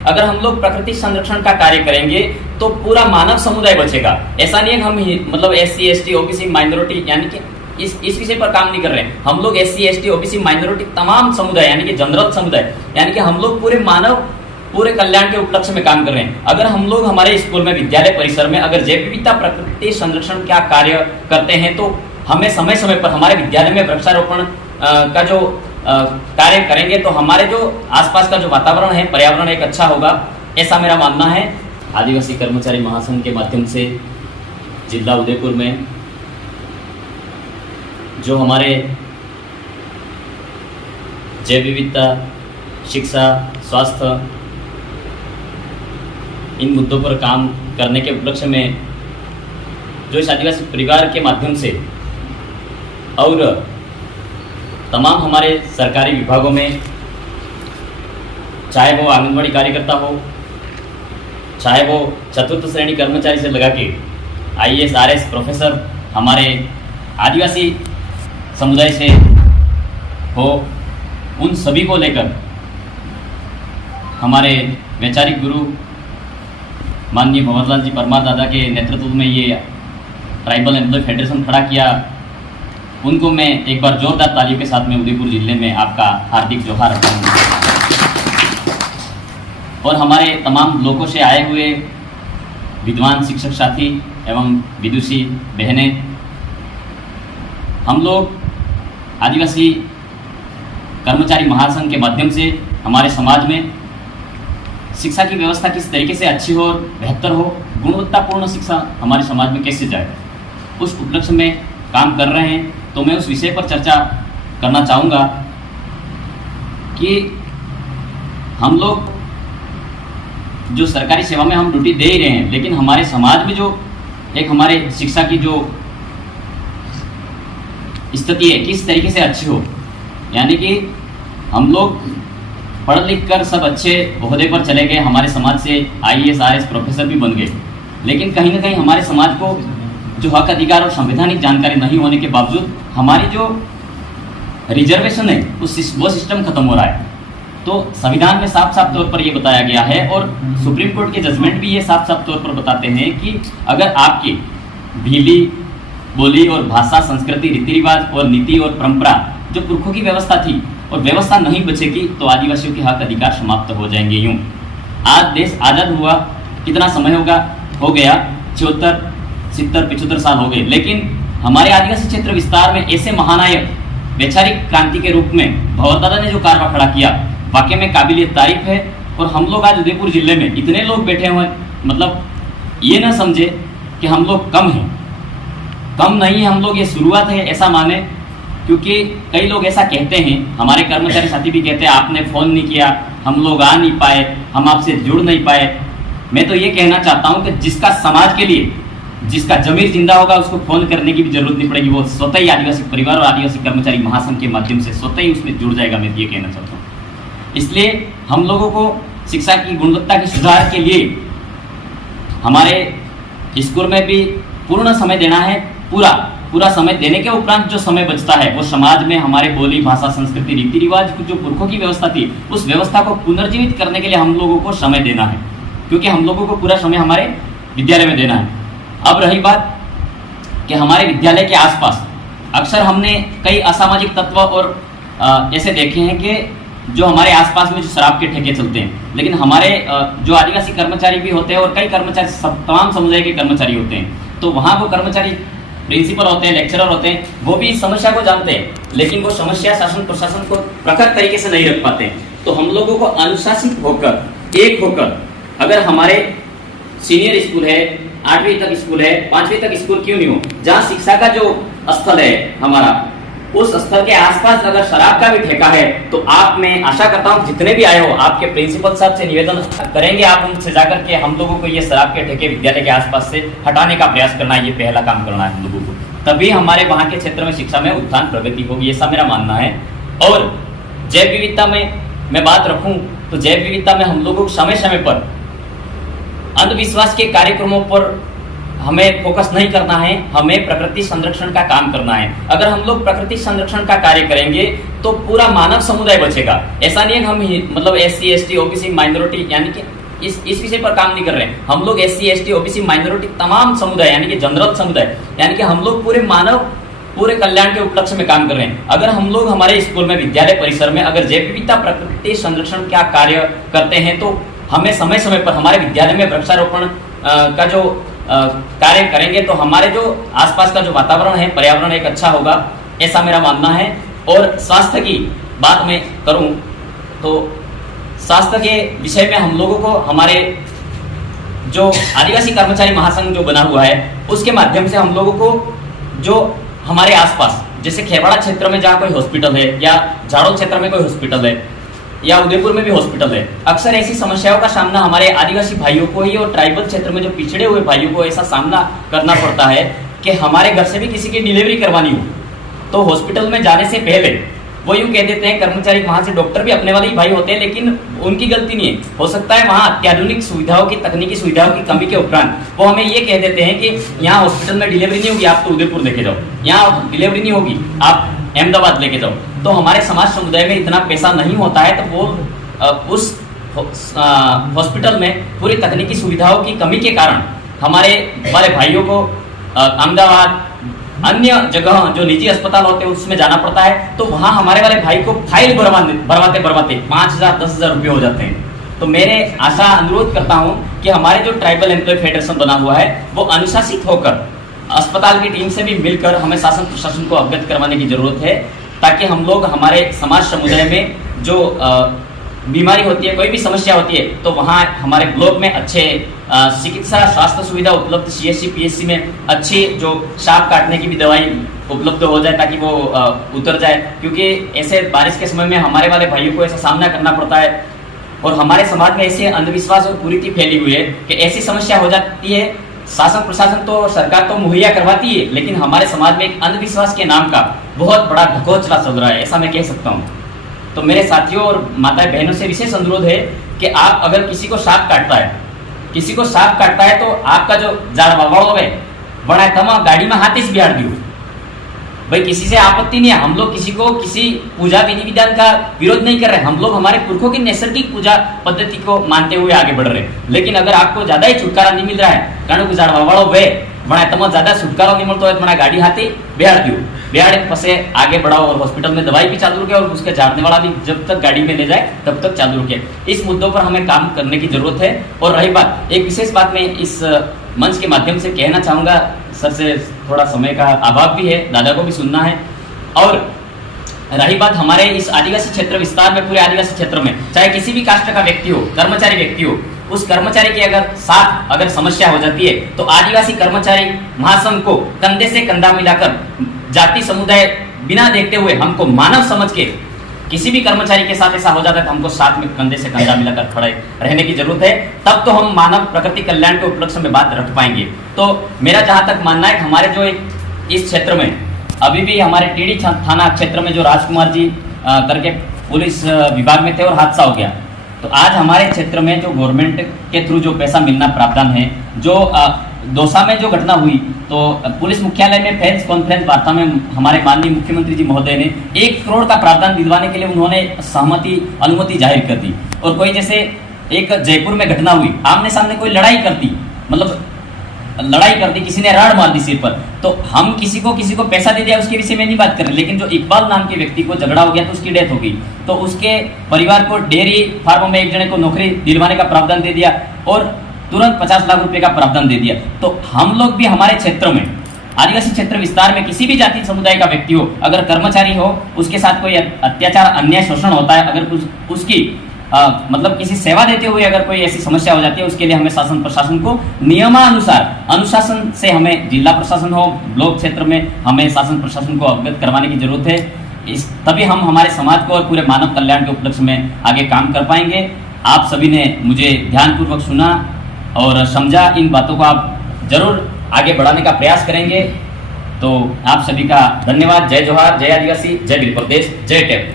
अगर हम लोग प्रकृति संरक्षण का कार्य करेंगे तो पूरा मानव समुदाय बचेगा। ऐसा नहीं है कि हम मतलब SC ST OBC माइनॉरिटी यानी कि इस विषय पर काम नहीं कर रहे हैं। हम लोग SC ST OBC माइनॉरिटी तमाम समुदाय यानी कि जनरल समुदाय यानी कि हम लोग पूरे मानव पूरे कल्याण के उपलक्ष्य में काम कर रहे हैं। अगर हम लोग हमारे स्कूल में विद्यालय परिसर में अगर जैव विविधता प्रकृति संरक्षण का कार्य करते हैं तो हमें समय समय पर हमारे विद्यालय में वृक्षारोपण का जो कार्य करेंगे तो हमारे जो आसपास का जो वातावरण है पर्यावरण एक अच्छा होगा, ऐसा मेरा मानना है। आदिवासी कर्मचारी महासंघ के माध्यम से जिला उदयपुर में जो हमारे जैव विविधता, शिक्षा, स्वास्थ्य इन मुद्दों पर काम करने के उपलक्ष्य में जो इस आदिवासी परिवार के माध्यम से और तमाम हमारे सरकारी विभागों में, चाहे वो आंगनबाड़ी कार्यकर्ता हो, चाहे वो चतुर्थ श्रेणी कर्मचारी से लगा के IAS RS प्रोफेसर हमारे आदिवासी समुदाय से हो, उन सभी को लेकर हमारे वैचारिक गुरु माननीय भंवरलाल जी परमार दादा के नेतृत्व में ये ट्राइबल एम्प्लॉय फेडरेशन खड़ा किया। उनको मैं एक बार जोरदार तालियों के साथ में उदयपुर जिले में आपका हार्दिक जोहार रखता हूँ। और हमारे तमाम लोगों से आए हुए विद्वान शिक्षक साथी एवं विदुषी बहनें, हम लोग आदिवासी कर्मचारी महासंघ के माध्यम से हमारे समाज में शिक्षा की व्यवस्था किस तरीके से अच्छी हो और बेहतर हो, गुणवत्तापूर्ण शिक्षा हमारे समाज में कैसे जाए, उस उपलक्ष्य में काम कर रहे हैं। तो मैं उस विषय पर चर्चा करना चाहूँगा कि हम लोग जो सरकारी सेवा में हम ड्यूटी दे ही रहे हैं, लेकिन हमारे समाज में जो एक हमारे शिक्षा की जो स्थिति है किस तरीके से अच्छी हो, यानी कि हम लोग पढ़ लिख कर सब अच्छे ओहदे पर चले गए, हमारे समाज से IAS RS प्रोफेसर भी बन गए, लेकिन कहीं ना कहीं हमारे समाज को जो हक अधिकार और संवैधानिक जानकारी नहीं होने के बावजूद हमारी जो रिजर्वेशन है वो सिस्टम खत्म हो रहा है। तो संविधान में साफ साफ तौर पर ये बताया गया है और सुप्रीम कोर्ट के जजमेंट भी ये साफ साफ तौर पर बताते हैं कि अगर आपकी भीली बोली और भाषा, संस्कृति, रीति रिवाज और नीति और परंपरा जो पुरखों की व्यवस्था थी और व्यवस्था नहीं बचेगी तो आदिवासियों के हक अधिकार समाप्त हो जाएंगे। यूं आज देश आज़ाद हुआ कितना समय हो गया 74, 70, 75 साल हो गए, लेकिन हमारे आदिवासी क्षेत्र विस्तार में ऐसे महानायक वैचारिक क्रांति के रूप में भंवरदादा ने जो कारवा खड़ा किया वाकई में काबिल तारीफ है। और हम लोग आज उदयपुर जिले में इतने लोग बैठे हुए हैं, मतलब ये ना समझे कि हम लोग कम हैं, कम नहीं है हम लोग, ये शुरुआत है ऐसा माने, क्योंकि कई लोग ऐसा कहते हैं, हमारे कर्मचारी साथी भी कहते हैं आपने फ़ोन नहीं किया, हम लोग आ नहीं पाए, हम आपसे जुड़ नहीं पाए। मैं तो ये कहना चाहता हूँ कि जिसका समाज के लिए जिसका जमीर जिंदा होगा उसको फोन करने की भी जरूरत नहीं पड़ेगी, वो स्वतः ही आदिवासी परिवार और आदिवासी कर्मचारी महासंघ के माध्यम से स्वतः ही उसमें जुड़ जाएगा। मैं ये कहना चाहता हूँ। इसलिए हम लोगों को शिक्षा की गुणवत्ता के सुधार के लिए हमारे स्कूल में भी पूर्ण समय देना है। पूरा समय देने के उपरांत जो समय बचता है वो समाज में हमारे बोली, भाषा, संस्कृति, रीति रिवाज जो पुरखों की व्यवस्था थी उस व्यवस्था को पुनर्जीवित करने के लिए हम लोगों को समय देना है, क्योंकि हम लोगों को पूरा समय हमारे विद्यालय में देना है। अब रही बात कि हमारे विद्यालय के आसपास अक्सर हमने कई असामाजिक तत्व और ऐसे देखे हैं कि जो हमारे आसपास में जो शराब के ठेके चलते हैं, लेकिन हमारे जो आदिवासी कर्मचारी भी होते हैं और कई कर्मचारी तमाम समुदाय के कर्मचारी होते हैं, तो वहाँ वो कर्मचारी प्रिंसिपल होते हैं, लेक्चरर होते हैं, वो भी इस समस्या को जानते हैं, लेकिन वो समस्या शासन प्रशासन को प्रखर तरीके से नहीं रख पाते हैं। तो हम लोगों को अनुशासित होकर, एक होकर, अगर हमारे सीनियर स्कूल है, 8वीं तक स्कूल है, 5वीं तक स्कूल क्यों नहीं हो, जहाँ शिक्षा का जो स्थल है हमारा, उस स्थल के आसपास अगर शराब का भी ठेका है तो आप, मैं आशा करता हूँ जितने भी आए हो आपके प्रिंसिपल साहब से निवेदन करेंगे, आप उनसे जाकर के हम लोगों को ये शराब के ठेके विद्यालय के आसपास से हटाने का प्रयास करना है। ये पहला काम करना है हम लोगों को, तभी हमारे वहाँ के क्षेत्र में शिक्षा में उत्थान प्रगति होगी, ऐसा मेरा मानना है। और जैव विविधता में मैं बात रखूँ तो जैव विविधता में हम लोगों को समय समय पर अंधविश्वास के कार्यक्रमों पर हमें फोकस नहीं करना है, हमें प्रकृति संरक्षण का काम करना है। अगर हम लोग प्रकृति संरक्षण का कार्य करेंगे तो पूरा मानव समुदाय बचेगा। ऐसा नहीं है कि हम मतलब SC ST OBC माइनॉरिटी यानी कि इस विषय पर काम नहीं कर रहे हैं। हम लोग SC ST OBC माइनॉरिटी तमाम समुदाय यानी कि जनरल समुदाय यानी कि हम लोग पूरे मानव पूरे कल्याण के उपलक्ष्य में काम कर रहे हैं। अगर हम लोग हमारे स्कूल में विद्यालय परिसर में अगर जैव विविधता प्रकृति संरक्षण क्या कार्य करते हैं तो हमें समय समय पर हमारे विद्यालय में वृक्षारोपण का जो कार्य करेंगे तो हमारे जो आसपास का जो वातावरण है पर्यावरण एक अच्छा होगा, ऐसा मेरा मानना है। और स्वास्थ्य की बात मैं करूं तो स्वास्थ्य के विषय में हम लोगों को हमारे जो आदिवासी कर्मचारी महासंघ जो बना हुआ है उसके माध्यम से हम लोगों को जो हमारे आसपास जैसे खेवाड़ा क्षेत्र में जहाँ कोई हॉस्पिटल है या झाड़ोल क्षेत्र में कोई हॉस्पिटल है या उदयपुर में भी हॉस्पिटल है, अक्सर ऐसी समस्याओं का सामना हमारे आदिवासी भाइयों को ही और ट्राइबल क्षेत्र में जो पिछड़े हुए भाइयों को ऐसा सामना करना पड़ता है कि हमारे घर से भी किसी की डिलीवरी करवानी हो तो हॉस्पिटल में जाने से पहले वो यूं कह देते हैं कर्मचारी, वहां से डॉक्टर भी अपने वाले ही भाई होते हैं लेकिन उनकी गलती नहीं है। हो सकता है वहां अत्याधुनिक सुविधाओं की तकनीकी सुविधाओं की कमी के उपरांत वो हमें ये कह देते हैं कि यहाँ हॉस्पिटल में डिलीवरी नहीं होगी, आप तो उदयपुर लेके जाओ, यहाँ डिलीवरी नहीं होगी, आप अहमदाबाद लेके जाओ। तो हमारे समाज समुदाय में इतना पैसा नहीं होता है तो वो उस हॉस्पिटल में पूरी तकनीकी सुविधाओं की कमी के कारण हमारे वाले भाइयों को अहमदाबाद अन्य जगह जो निजी अस्पताल होते हैं उसमें जाना पड़ता है। तो वहां हमारे वाले भाई को फाइल भरवाते 5,000 10,000 रुपये हो जाते हैं। तो मेरे आशा अनुरोध करता हूं कि हमारे जो ट्राइबल एम्प्लॉय फेडरेशन बना हुआ है वो अनुशासित होकर अस्पताल की टीम से भी मिलकर हमें शासन प्रशासन को अवगत करवाने की जरूरत है ताकि हम लोग हमारे समाज समुदाय में जो बीमारी होती है, कोई भी समस्या होती है तो वहाँ हमारे ब्लॉक में अच्छे चिकित्सा स्वास्थ्य सुविधा उपलब्ध, CSC PSC में अच्छी जो सांप काटने की भी दवाई उपलब्ध हो जाए ताकि वो उतर जाए। क्योंकि ऐसे बारिश के समय में हमारे वाले भाइयों को ऐसा सामना करना पड़ता है और हमारे समाज में ऐसे अंधविश्वास और कुरीति फैली हुई है कि ऐसी समस्या हो जाती है, शासन प्रशासन तो सरकार तो मुहैया करवाती है लेकिन हमारे समाज में एक अंधविश्वास के नाम का बहुत बड़ा ढकोसला चल रहा है, ऐसा मैं कह सकता हूँ। तो मेरे साथियों और माताएं बहनों से विशेष अनुरोध है कि आप अगर किसी को सांप काटता है तो आपका जो जाड़वाड़ो है बड़ा तमा गाड़ी में हाथी से बिहार दियो भाई, किसी से आपत्ति नहीं है। हम लोग किसी को किसी पूजा विधि विधान का विरोध नहीं कर रहे, हम लोग हमारे पुरखों की नैसर्गिक पूजा पद्धति को मानते हुए आगे बढ़ रहे हैं। लेकिन अगर आपको ज्यादा ही छुटकारा नहीं मिल रहा है कारण जाड़वाड़ो वे बड़ा तमा ज्यादा छुटकारा नहीं मिलता है, बड़ा गाड़ी हाथी बिहार दियो, बिहार पसे आगे बढ़ाओ और हॉस्पिटल में दवाई भी चालू रखे और उसके झाड़ने वाला भी जब तक गाड़ी में ले जाए तब तक चालू रखे। इस मुद्दों पर हमें काम करने की जरूरत है। और रही बात, एक विशेष बात मैं इस मंच के माध्यम से कहना चाहूंगा, सर से थोड़ा समय का अभाव भी है, दादा को भी सुनना है। और रही बात हमारे इस आदिवासी क्षेत्र विस्तार में, पूरे आदिवासी क्षेत्र में चाहे किसी भी कास्ट का व्यक्ति हो, कर्मचारी व्यक्ति हो, उस कर्मचारी की अगर समस्या हो जाती है तो आदिवासी कर्मचारी महासंघ को कंधे से कंधा मिलाकर जाति समुदाय बिना देखते हुए हमको मानव समझ के किसी भी कर्मचारी के साथ ऐसा हो जाता है तो हमको साथ में कंधे से कंधा मिलाकर खड़े रहने की जरूरत है। तब तो हम मानव प्रकृति कल्याण के उपलक्ष्य में बात रख पाएंगे। तो मेरा जहां तक मानना है हमारे जो इस क्षेत्र में अभी भी हमारे टीडी थाना क्षेत्र में जो राजकुमार जी करके पुलिस विभाग में थे और हादसा हो गया, तो आज हमारे क्षेत्र में जो गवर्नमेंट के थ्रू जो पैसा मिलना प्रावधान है, जो दौसा में जो घटना हुई तो पुलिस मुख्यालय में प्रेस कॉन्फ्रेंस वार्ता में हमारे माननीय मुख्यमंत्री जी महोदय ने 1 करोड़ का प्रावधान दिलवाने के लिए उन्होंने अनुमति जाहिर कर दी। और कोई जैसे एक जयपुर में घटना हुई, आमने सामने कोई लड़ाई कर दी, किसी ने राड़ मार दी सिर पर, तो हम किसी को पैसा दे दिया उसके विषय में नहीं बात कर रहे। लेकिन जो इकबाल नाम के व्यक्ति को झगड़ा हो गया तो उसकी डेथ हो गई, तो उसके परिवार को डेयरी फार्म में एक जने को नौकरी दिलवाने का प्रावधान दे दिया और तुरंत 50 लाख रुपए का प्रावधान दे दिया। तो हम लोग भी हमारे क्षेत्र में आदिवासी क्षेत्र विस्तार में किसी भी जाति समुदाय का व्यक्ति हो, अगर कर्मचारी हो, उसके साथ कोई अत्याचार अन्याय शोषण होता है, अगर उसकी मतलब किसी सेवा देते हुए अगर कोई ऐसी समस्या हो जाती है, उसके लिए हमें शासन प्रशासन को नियमानुसार अनुशासन से हमें जिला प्रशासन हो, ब्लॉक क्षेत्र में हमें शासन प्रशासन को अवगत करवाने की जरूरत है। तभी हम हमारे समाज को और पूरे मानव कल्याण के उपलक्ष्य में आगे काम कर पाएंगे। आप सभी ने मुझे ध्यानपूर्वक सुना और समझा, इन बातों को आप जरूर आगे बढ़ाने का प्रयास करेंगे। तो आप सभी का धन्यवाद। जय जोहार, जय आदिवासी, जय वीर प्रदेश, जय टेप।